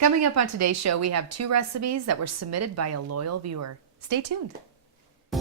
Coming up on today's show, we have 2 recipes that were submitted by a loyal viewer. Stay tuned. Hi,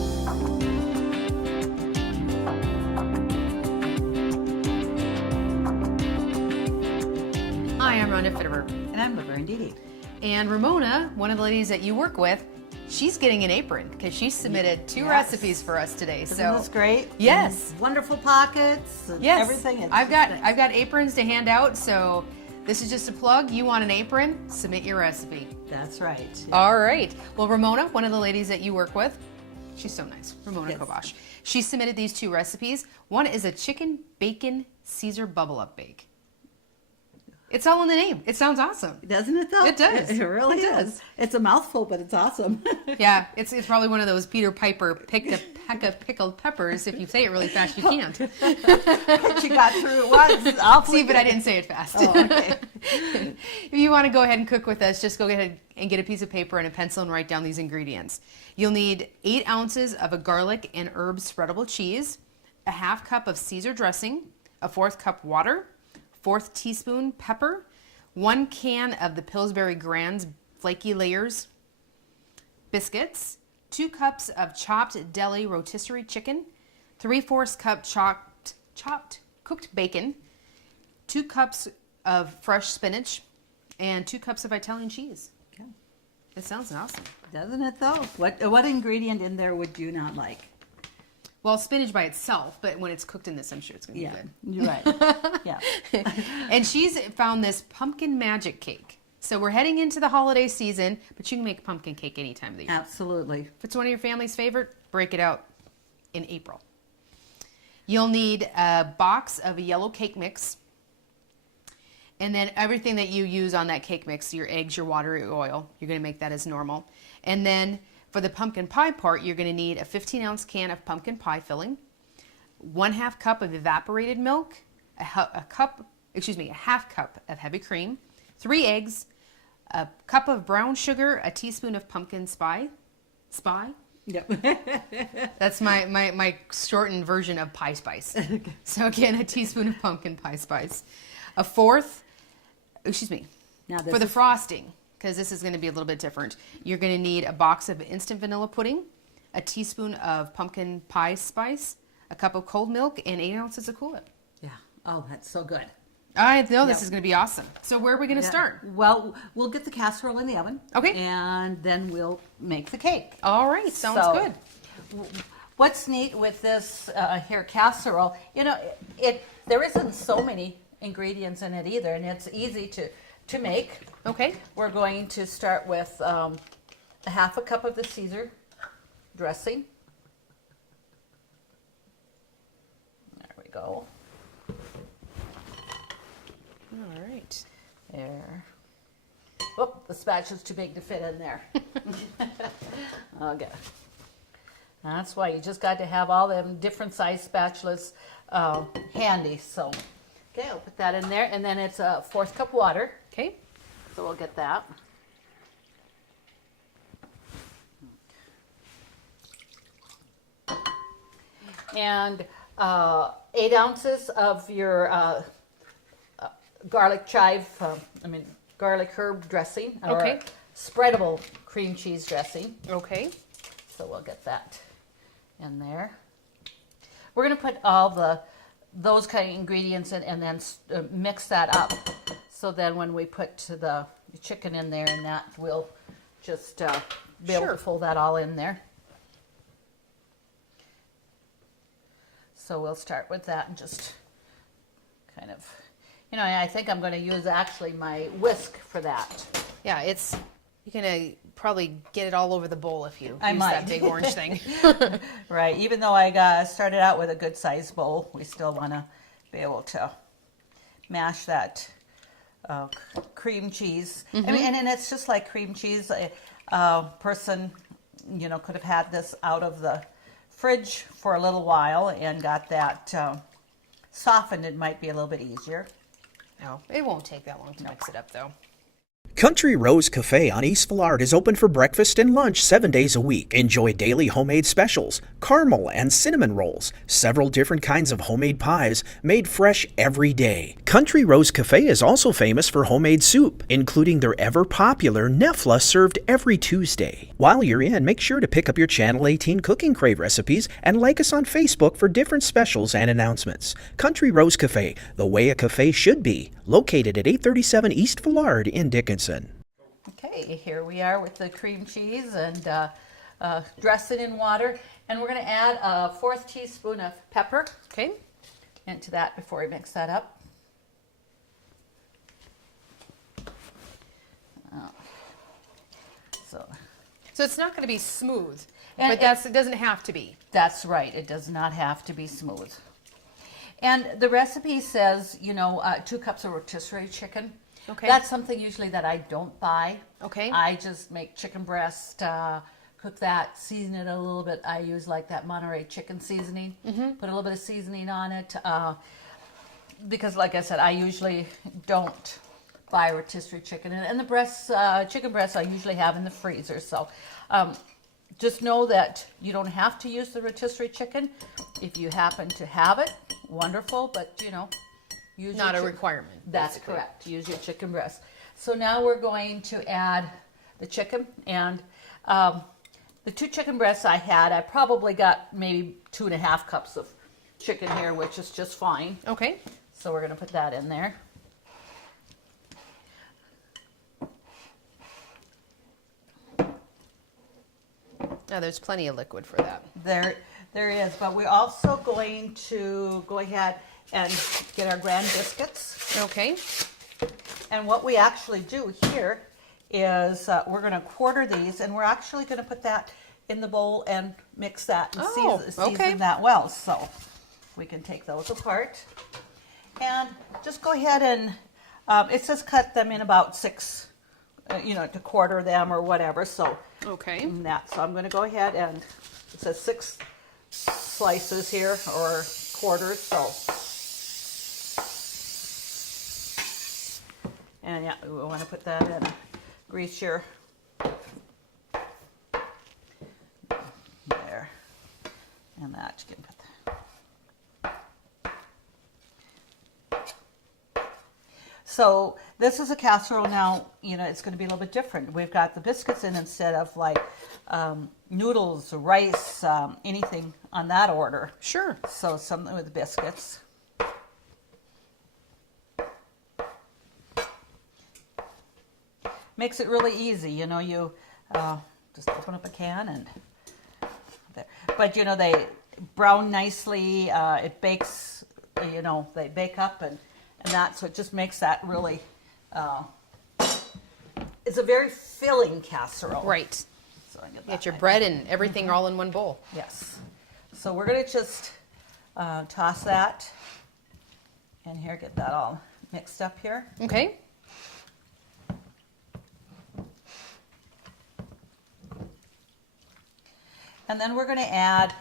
I'm Rhonda Fitterer. And I'm Laverne Dede. And Ramona, one of the ladies that you work with, she's getting an apron because she submitted 2 recipes for us today. Isn't this great? Yes. And wonderful pockets and Yes. everything. I've got aprons to hand out, so this is just a plug. You want an apron? Submit your recipe. That's right. Yeah. All right. Well, Ramona, one of the ladies that you work with, she's so nice. Ramona Kovash. She submitted these 2 recipes. One is a chicken bacon Caesar bubble up bake. It's all in the name. It sounds awesome. Doesn't it though? It does. It really does. is. It's a mouthful, but it's awesome. Yeah, it's probably one of those Peter Piper picked a peck of pickled peppers. If you say it really fast, you can't. But you got through it once. See, but I didn't say it fast. Oh, okay. If you want to go ahead and cook with us, just go ahead and get a piece of paper and a pencil and write down these ingredients. You'll need 8 ounces of a garlic and herb spreadable cheese, a 1/2 cup of Caesar dressing, a 1/4 cup water, 1/4 teaspoon pepper, 1 can of the Pillsbury Grands flaky layers biscuits, 2 cups of chopped deli rotisserie chicken, 3/4 cup chopped cooked bacon, 2 cups of fresh spinach, and 2 cups of Italian cheese. Okay. It sounds awesome. Doesn't it though? What ingredient in there would you not like? Well, spinach by itself, but when it's cooked in this, I'm sure it's going to be good. You're right. Yeah. And she's found this pumpkin magic cake. So we're heading into the holiday season, but you can make pumpkin cake any time of the year. Absolutely. If it's one of your family's favorite, break it out in April. You'll need a box of a yellow cake mix. And then everything that you use on that cake mix, your eggs, your water, your oil, you're going to make that as normal. And then for the pumpkin pie part, you're going to need a 15-ounce can of pumpkin pie filling, 1/2 cup of evaporated milk, a 1/2 cup of heavy cream, 3 eggs, a cup of brown sugar, a teaspoon of pumpkin spice. Yep. That's my shortened version of pie spice. So again, a teaspoon of pumpkin pie spice, for the frosting, because this is going to be a little bit different, you're going to need a box of instant vanilla pudding, a teaspoon of pumpkin pie spice, a cup of cold milk, and 8 ounces of Kool-Aid. Yeah. Oh, that's so good. I know this is going to be awesome. So where are we going to start? Well, we'll get the casserole in the oven. Okay. And then we'll make the cake. All right. Sounds good. What's neat with this here casserole, there isn't so many ingredients in it either, and it's easy to make. Okay. We're going to start with a 1/2 cup of the Caesar dressing. There we go. All right. There. Oh, the spatula's too big to fit in there. Okay. That's why you just got to have all them different size spatulas handy. So, okay, I'll put that in there, and then it's a 1/4 cup water. Okay. So we'll get that. And 8 ounces of your garlic garlic herb dressing, or spreadable cream cheese dressing. Okay. So we'll get that in there. We're going to put all those kind of ingredients in, and then mix that up. So then when we put the chicken in there and that, we'll just be able to fold that all in there. So we'll start with that and just kind of, I think I'm going to use actually my whisk for that. Yeah, you're going to probably get it all over the bowl if you use might. that big orange thing. Right. Even though I started out with a good sized bowl, we still want to be able to mash that cream cheese. Mm-hmm. I mean, and it's just like cream cheese. A person, could have had this out of the fridge for a little while and got that softened. It might be a little bit easier. No, it won't take that long to mix it up, though. Country Rose Cafe on East Villard is open for breakfast and lunch 7 days a week. Enjoy daily homemade specials, caramel and cinnamon rolls, several different kinds of homemade pies made fresh every day. Country Rose Cafe is also famous for homemade soup, including their ever-popular Nefla served every Tuesday. While you're in, make sure to pick up your Channel 18 Cooking Crave recipes and like us on Facebook for different specials and announcements. Country Rose Cafe, the way a cafe should be, located at 837 East Villard in Dickinson. Okay, here we are with the cream cheese and dress it in water. And we're going to add a 1/4 teaspoon of pepper into that before we mix that up. So it's not going to be smooth, And but it doesn't have to be. That's right. It does not have to be smooth. And the recipe says, 2 cups of rotisserie chicken. Okay. That's something usually that I don't buy. Okay. I just make chicken breast, cook that, season it a little bit. I use like that Monterey chicken seasoning. Put a little bit of seasoning on it. Because like I said, I usually don't buy rotisserie chicken. And the breasts, chicken breasts I usually have in the freezer. So just know that you don't have to use the rotisserie chicken. If you happen to have it, wonderful, but use Not a requirement. That's basically. correct. Use your chicken breast. So now we're going to add the chicken, and the 2 chicken breasts I had, I probably got maybe 2.5 cups of chicken here, which is just fine. Okay. So we're going to put that in there. Now there's plenty of liquid for that. There is, but we're also going to go ahead and get our grand biscuits. Okay. And what we actually do here is we're going to quarter these, and we're actually going to put that in the bowl and mix that and season that well. So we can take those apart. And just go ahead and, it says cut them in about 6, to quarter them or whatever. So Okay. so I'm going to go ahead and, it says 6 slices here or quarters. So, and yeah, we want to put that in. Grease your, there, and that you can put that. So this is a casserole now, it's going to be a little bit different. We've got the biscuits in instead of like noodles, rice, anything on that order. Sure. So something with biscuits. Makes it really easy, you just open up a can and there. But they brown nicely, it bakes, they bake up and that, so it just makes that really, it's a very filling casserole. Right. So I get Get your that. bread and everything all in one bowl. Yes. So we're going to just toss that in here, get that all mixed up here. Okay. And then we're going to add,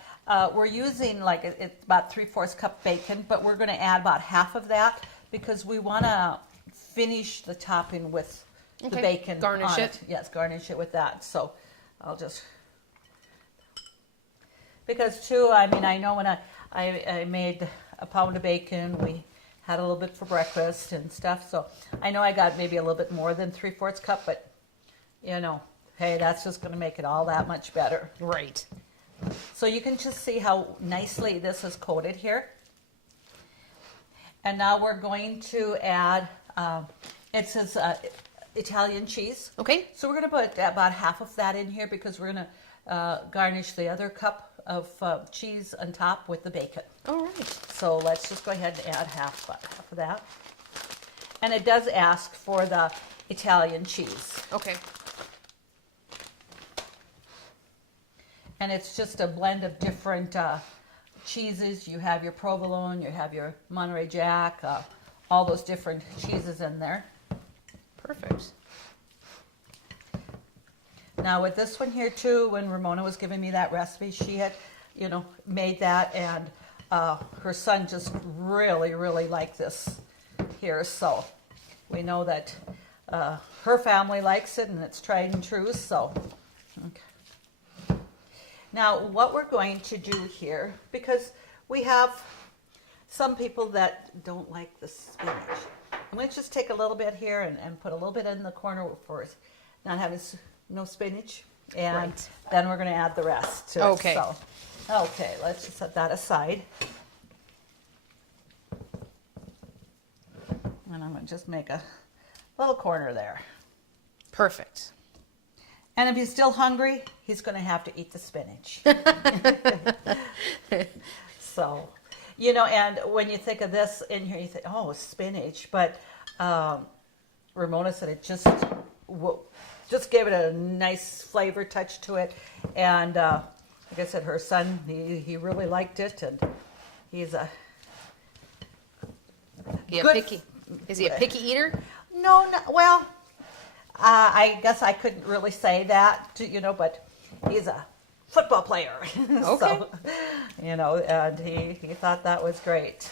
we're using like it's about 3/4 cup bacon, but we're going to add about half of that because we want to finish the topping with the bacon. Garnish on it. Yes, garnish it with that. So I'll just, because too, I know when I made a pound of bacon, we had a little bit for breakfast and stuff. So I know I got maybe a little bit more than 3/4 cup, but hey, that's just going to make it all that much better. Right. So you can just see how nicely this is coated here. And now we're going to add, it says Italian cheese. Okay. So we're going to put about half of that in here because we're going to garnish the other cup of cheese on top with the bacon. All right. So let's just go ahead and add half of that. And it does ask for the Italian cheese. Okay. And it's just a blend of different cheeses. You have your provolone, you have your Monterey Jack, all those different cheeses in there. Perfect. Now with this one here too, when Ramona was giving me that recipe, she had, made that, and her son just really, really liked this here. So we know that her family likes it, and it's tried and true. So, okay. Now what we're going to do here, because we have some people that don't like the spinach, I'm going to just take a little bit here and put a little bit in the corner for not having no spinach, and Right. then we're going to add the rest to Okay. it. So, okay, let's just set that aside. And I'm going to just make a little corner there. Perfect. And if he's still hungry, he's going to have to eat the spinach. So, you know, and when you think of this in here, you think, oh, spinach. But Ramona said it just gave it a nice flavor touch to it. And like I said, her son, he really liked it. And he's a good... Is he a picky eater? No, well, I guess I couldn't really say that, you know, but he's a football player. Okay. So, you know, and he thought that was great.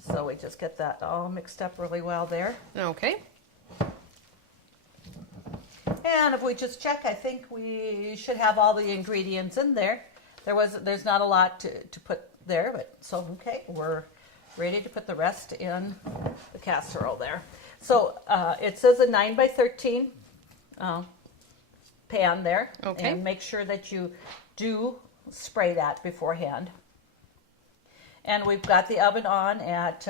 So we just get that all mixed up really well there. Okay. And if we just check, I think we should have all the ingredients in there. There's not a lot to put there, but so okay, we're ready to put the rest in the casserole there. So it says a 9 by 13 pan there. Okay. And make sure that you do spray that beforehand. And we've got the oven on at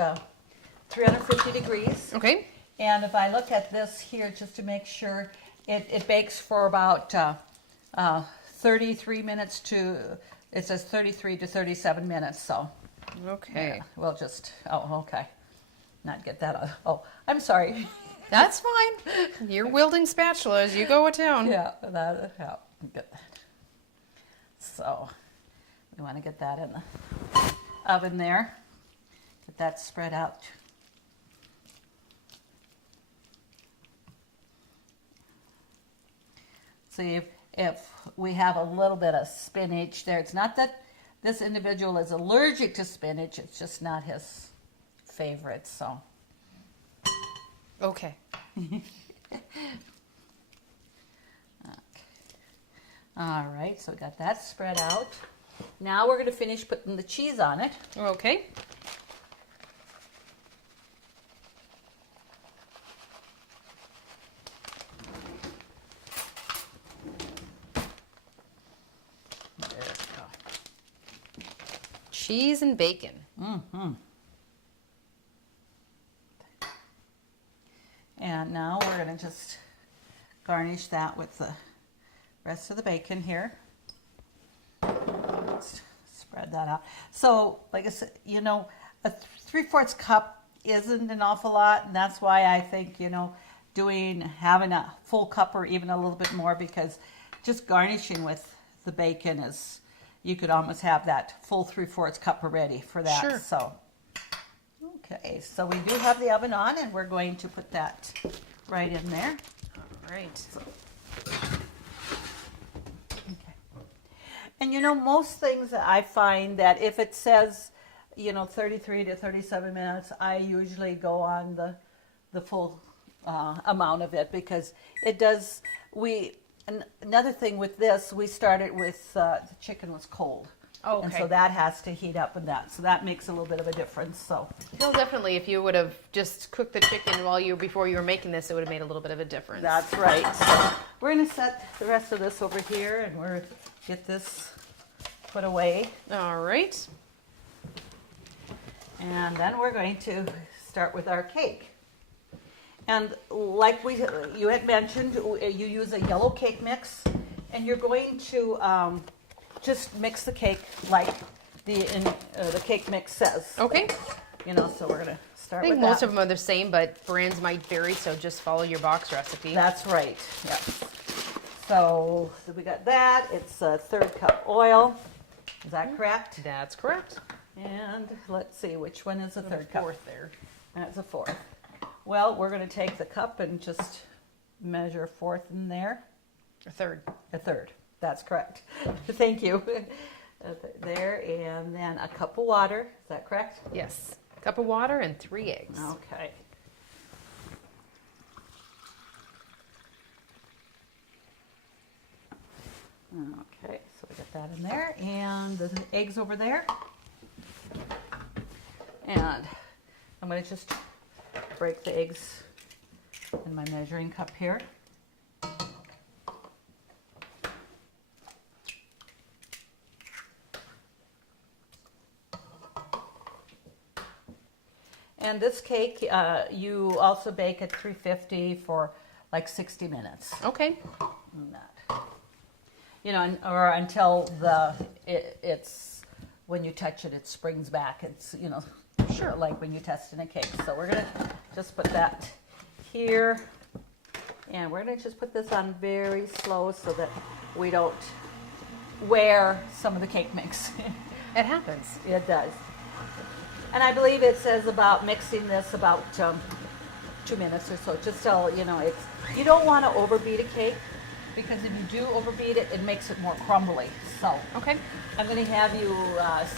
350 degrees. Okay. And if I look at this here, just to make sure, it bakes for about 33 minutes to, it says 33 to 37 minutes, so. Okay. Yeah, we'll just, okay. Not get that, I'm sorry. That's fine. You're wielding spatulas. You go to town. Yeah, get that. So, we want to get that in the oven there. Get that spread out. See, if we have a little bit of spinach there, it's not that this individual is allergic to spinach, it's just not his favorite, so. Okay. Okay. All right, so we got that spread out. Now we're going to finish putting the cheese on it. Okay. There we go. Cheese and bacon. Mm-hmm. And now we're going to just garnish that with the rest of the bacon here. Let's spread that out. So, like I said, you know, a 3/4 cup isn't an awful lot, and that's why I think, you know, having a full cup or even a little bit more, because just garnishing with the bacon is, you could almost have that full 3/4 cup already for that. Sure. So, okay, so we do have the oven on, and we're going to put that right in there. All right. Okay. And you know, most things that I find that if it says, you know, 33 to 37 minutes, I usually go on the full amount of it, because it does, another thing with this, we started with, the chicken was cold. Oh, And okay. so that has to heat up, and so that makes a little bit of a difference, so. Well, definitely, if you would have just cooked the chicken before you were making this, it would have made a little bit of a difference. That's right. So we're going to set the rest of this over here, and we're get this put away. All right. And then we're going to start with our cake. And like you had mentioned, you use a yellow cake mix, and you're going to just mix the cake like the cake mix says. Okay. You know, so we're going to start I think with that. most of them are the same, but brands might vary, so just follow your box recipe. That's right, yes. So we got that. It's a 1/3 cup oil. Is that correct? That's correct. And let's see, which one is a 1/3 cup? Fourth there. That's a 1/4. Well, we're going to take the cup and just measure 1/4 in there. A third. A 1/3. That's correct. Thank you. There, and then a cup of water. Is that correct? Yes. Cup of water and 3 eggs. Okay. Okay, so we got that in there, and the eggs over there. And I'm going to just break the eggs in my measuring cup here. And this cake, you also bake at 350 for like 60 minutes. Okay. And that. You know, or until it's when you touch it, it springs back. It's, you know, sure, like when you test in a cake. So we're gonna just put that here, and we're gonna just put this on very slow so that we don't wear some of the cake mix. It happens. It does. And I believe it says about mixing this about 2 minutes or so. Just so you know, you don't want to overbeat a cake, because if you do overbeat it, it makes it more crumbly. So Okay. I'm going to have you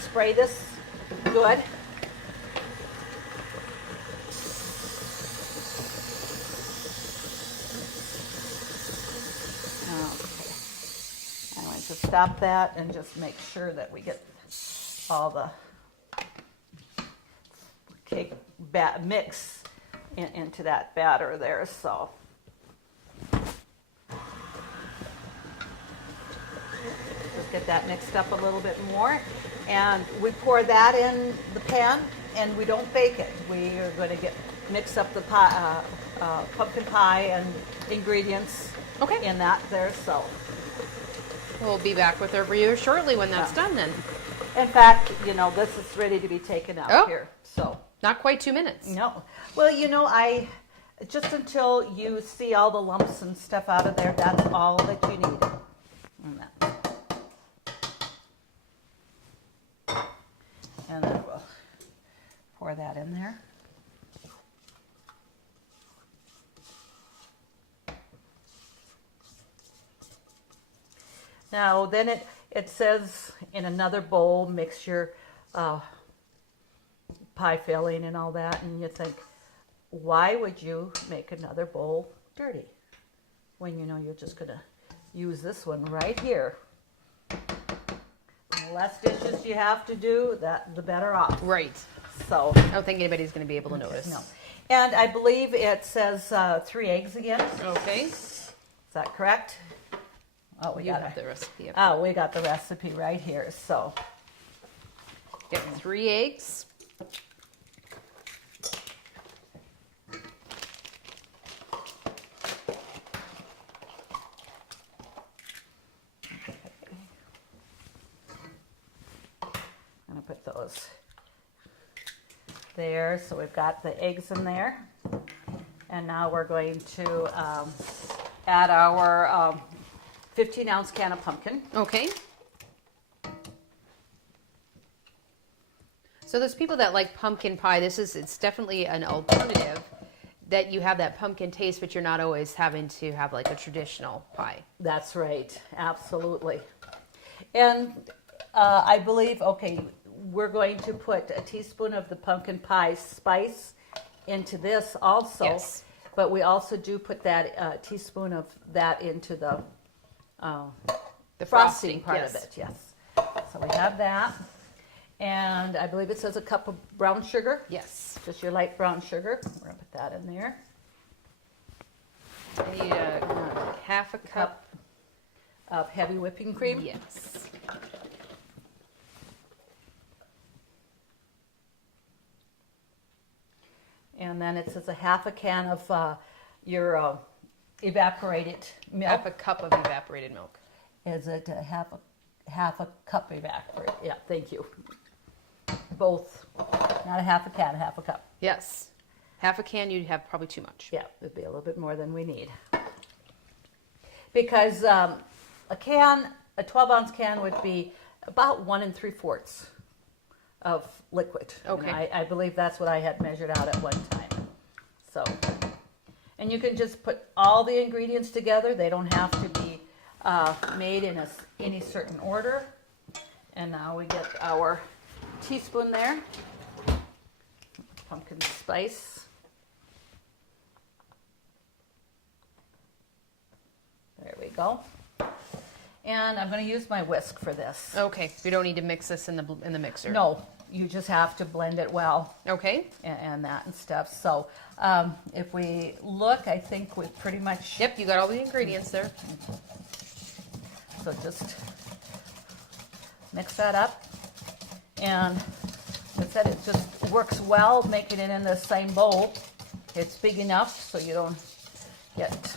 spray this good. Okay. I'm going to stop that and just make sure that we get all the cake mix into that batter there. So just get that mixed up a little bit more, and we pour that in the pan, and we don't bake it. We are going to mix up the pie, pumpkin pie and ingredients Okay. in that there. So We'll be back with our review shortly when that's Yeah. done then. in fact, you know, this is ready to be taken out Oh. here. So Not quite 2 minutes. no, well, you know, I just until you see all the lumps and stuff out of there, that's all that you need. And that. And then we'll pour that in there. Now, then it says in another bowl, mix your pie filling and all that, and you think, why would you make another bowl dirty when you know you're just going to use this one right here? The less dishes you have to do, the better off. Right. So, I don't think anybody's going to be able to notice. no. And I believe it says 3 eggs again. Okay. Is that correct? Oh, we You got have it. the recipe up. Oh, we got the recipe right here. So, Get 3 eggs. I'm going to put those there. So we've got the eggs in there. And now we're going to add our 15-ounce can of pumpkin. Okay. So those people that like pumpkin pie, it's definitely an alternative that you have that pumpkin taste, but you're not always having to have like a traditional pie. That's right. Absolutely. And I believe, okay, we're going to put a teaspoon of the pumpkin pie spice into this also. Yes. But we also do put that teaspoon of that into the frosting part yes. of it, yes. So we have that. And I believe it says a cup of brown sugar. Yes. Just your light brown sugar. We're going to put that in there. I need a half a cup. Of heavy whipping cream. Yes. And then it says a half a can of your evaporated milk. Half a cup of evaporated milk. Is it a half a cup evaporated? Yeah, thank you. Both, not a half a can, half a cup. Yes. Half a can, you'd have probably too much. Yeah, it'd be a little bit more than we need. Because a 12-ounce can would be about 1 3/4 of liquid. Okay. And I believe that's what I had measured out at one time. So, and you can just put all the ingredients together. They don't have to be made in any certain order. And now we get our teaspoon there. pumpkin spice. There we go. And I'm going to use my whisk for this. Okay, we don't need to mix this in the mixer. No, you just have to blend it well. Okay. And that and stuff. So if we look, I think we pretty much... Yep, you got all the ingredients there. So just mix that up. And like I said, it just works well, making it in the same bowl. It's big enough so you don't get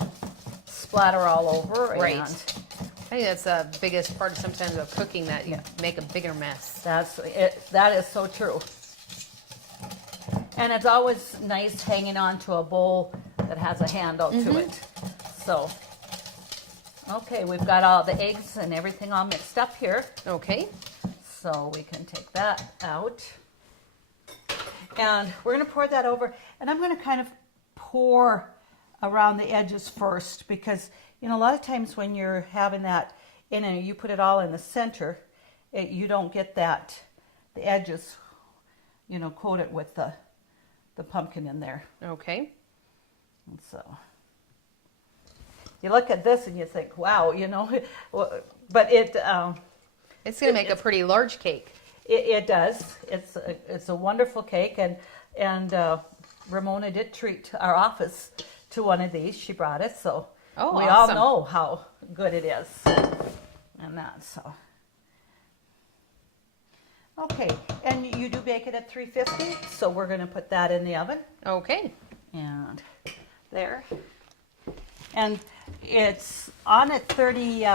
splatter all over. Right. And I think that's the biggest part sometimes of cooking, that you make a bigger mess. that's it. That is so true. And it's always nice hanging on to a bowl that has a handle to it. So, okay, we've got all the eggs and everything all mixed up here. Okay. So we can take that out. And we're going to pour that over. And I'm going to kind of pour around the edges first, because, you know, a lot of times when you're having that in and you put it all in the center, you don't get that, the edges, you know, coated with the pumpkin in there. Okay. And so you look at this and you think, wow, you know, but It's going to make a pretty large cake. it does. It's a wonderful cake, and Ramona did treat our office to one of these. She brought it, so Oh, we awesome. all know how good it is. And that, so. Okay, and you do bake it at 350, so we're going to put that in the oven. Okay. And there. And it's on at 30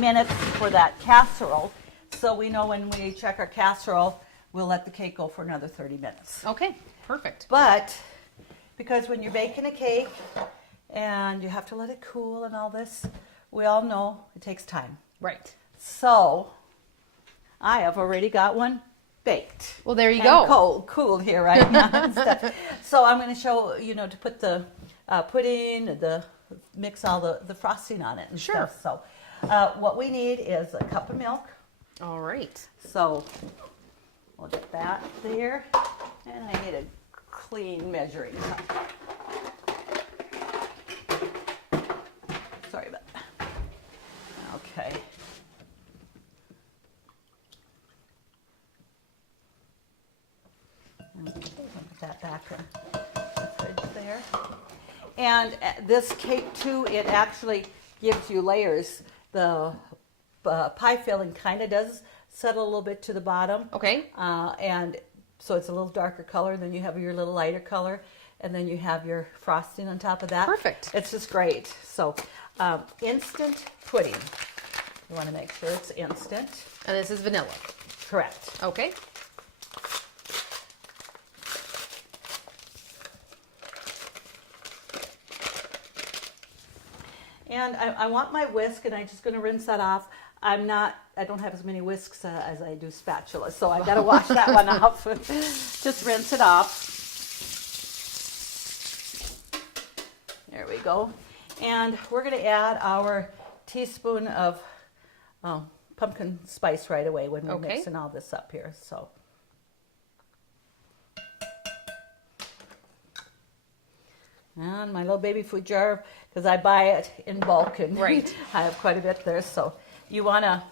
minutes for that casserole. So we know when we check our casserole, we'll let the cake go for another 30 minutes. Okay. Perfect. But because when you're baking a cake and you have to let it cool and all this, we all know it takes time. Right. So I have already got one baked. Well, there you And go. cooled here right now and stuff. So I'm going to show, you know, to put the pudding, mix all the frosting on it and Sure. stuff. So what we need is a cup of milk. All right. So we'll get that there. And I need a clean measuring cup. Sorry about that. Okay. Put that back in the fridge there. And this cake too, it actually gives you layers. The pie filling kind of does settle a little bit to the bottom. Okay. And so it's a little darker color, then you have your little lighter color, and then you have your frosting on top of that. Perfect. It's just great. So instant pudding. You want to make sure it's instant. And this is vanilla. Correct. Okay. And I want my whisk, and I'm just going to rinse that off. I don't have as many whisks as I do spatulas, so I got to wash that one off. Just rinse it off. There we go. And we're going to add our teaspoon of pumpkin spice right away when we're Okay. mixing all this up here. So. And my little baby food jar, because I buy it in bulk, and Right. I have quite a bit there. So you want to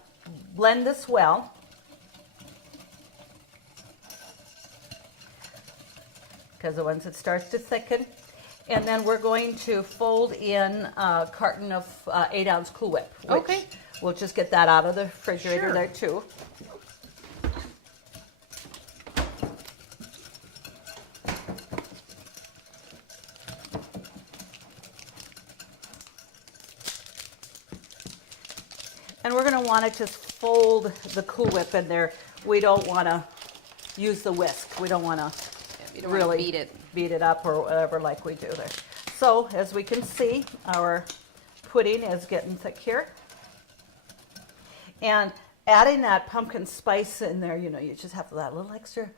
blend this well. Because once it starts to thicken, and then we're going to fold in a carton of 8-ounce Cool Whip. Which Okay. We'll just get that out of the refrigerator Sure. there too. And we're going to want to just fold the Cool Whip in there. We don't want to use the whisk. We don't want to You don't want really to beat it up or whatever like we do there. So as we can see, our pudding is getting thick here. And adding that pumpkin spice in there, you know, you just have that little extra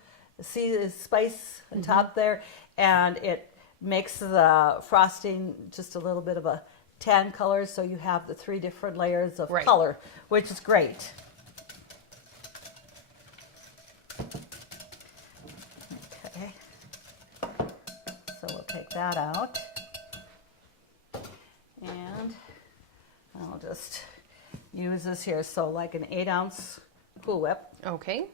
spice on top there, and it makes the frosting just a little bit of a tan color, so you have the 3 different layers of Right. color, which is great. Okay. that out. And I'll just use this here, so like an 8-ounce Cool Whip. Okay.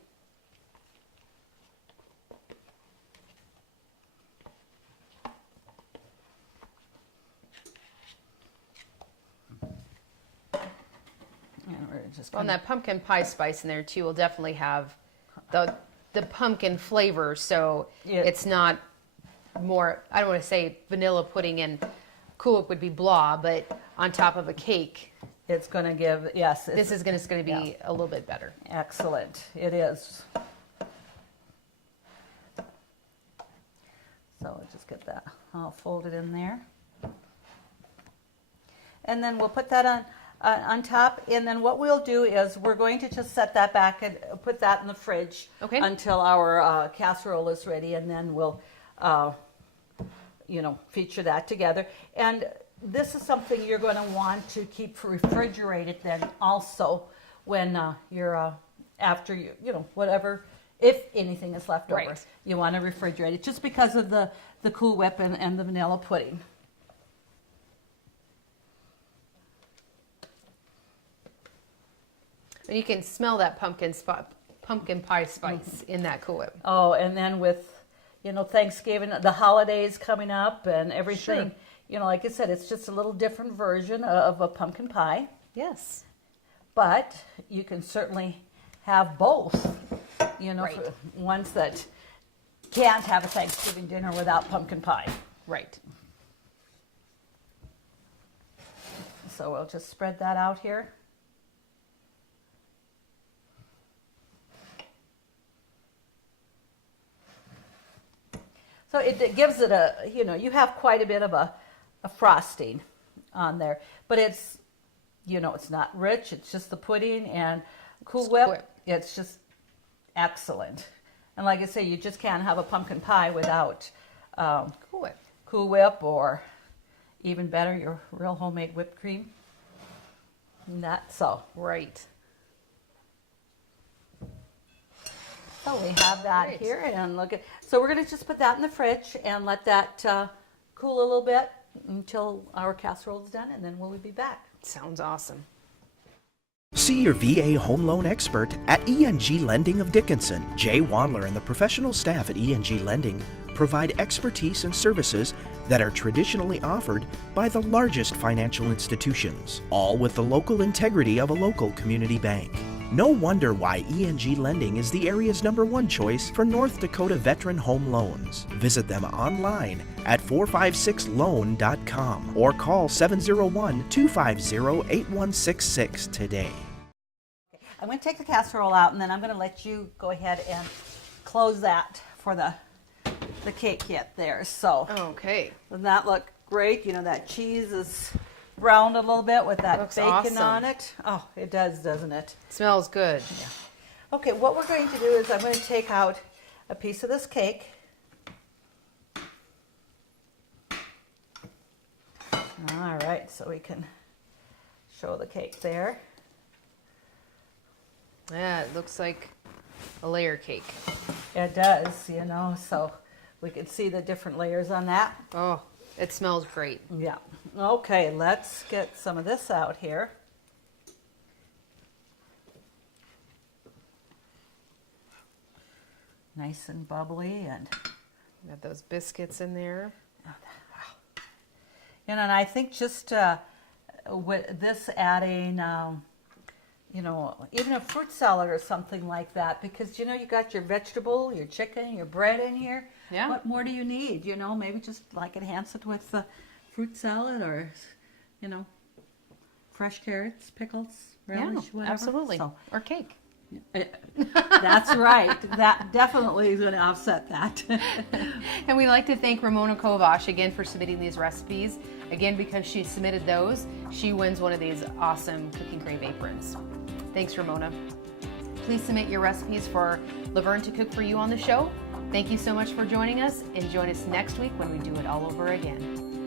And we're just Well, and that pumpkin pie spice in there too will definitely have the pumpkin flavor, so Yeah. it's not more, I don't want to say vanilla pudding and Cool Whip would be blah, but on top of a cake, it's going to give, yes. this is going to be a little bit better. Excellent. It is. So I'll just get that all folded in there. And then we'll put that on top. And then what we'll do is we're going to just set that back and put that in the fridge Okay. until our casserole is ready. And then we'll, feature that together. And this is something you're going to want to keep refrigerated then also when you're after whatever, if anything is left over, Right. you want to refrigerate it just because of the Cool Whip and the vanilla pudding. And you can smell that pumpkin pie spice in that Cool Whip. Oh, and then with Thanksgiving, the holidays coming up and everything, like I said, it's just a little different version of a pumpkin pie. Yes. But you can certainly have both, Right. for ones that can't have a Thanksgiving dinner without pumpkin pie. Right. So we'll just spread that out here. So it gives it you have quite a bit of a frosting on there, but it's, it's not rich. It's just the pudding and Cool Whip. It's just excellent. And like I say, you just can't have a pumpkin pie without Cool Whip. Cool Whip, or even better, your real homemade whipped cream. And that's so. Right. So we have that Great. here, and look at. So we're going to just put that in the fridge and let that cool a little bit until our casserole is done, and then we'll be back. Sounds awesome. See your VA home loan expert at ENG Lending of Dickinson. Jay Wadler and the professional staff at ENG Lending provide expertise and services that are traditionally offered by the largest financial institutions, all with the local integrity of a local community bank. No wonder why ENG Lending is the area's #1 choice for North Dakota veteran home loans. Visit them online at 456loan.com or call 701-250-8166 today. I'm going to take the casserole out, and then I'm going to let you go ahead and close that for the cake yet there. So Okay. doesn't that look great? That cheese is browned a little bit with that Looks bacon awesome. on it. Oh, it does, doesn't it? Smells good. Okay, what we're going to do is I'm going to take out a piece of this cake. All right, so we can show the cake there. Yeah, it looks like a layer cake. It does, so we can see the different layers on that. Oh, it smells great. Yeah. Okay, let's get some of this out here. Nice and bubbly, and Got those biscuits in there. and I think just with this adding, even a fruit salad or something like that, because you got your vegetable, your chicken, your bread in here. Yeah. What more do you need? Maybe just like enhance it with fruit salad, or fresh carrots, pickles, relish, whatever. absolutely. So, Or cake. that's right. That definitely is going to offset that. And we'd like to thank Ramona Kovash again for submitting these recipes. Again, because she submitted those, she wins one of these awesome Cooking Crave aprons. Thanks, Ramona. Please submit your recipes for Laverne to cook for you on the show. Thank you so much for joining us, and join us next week when we do it all over again.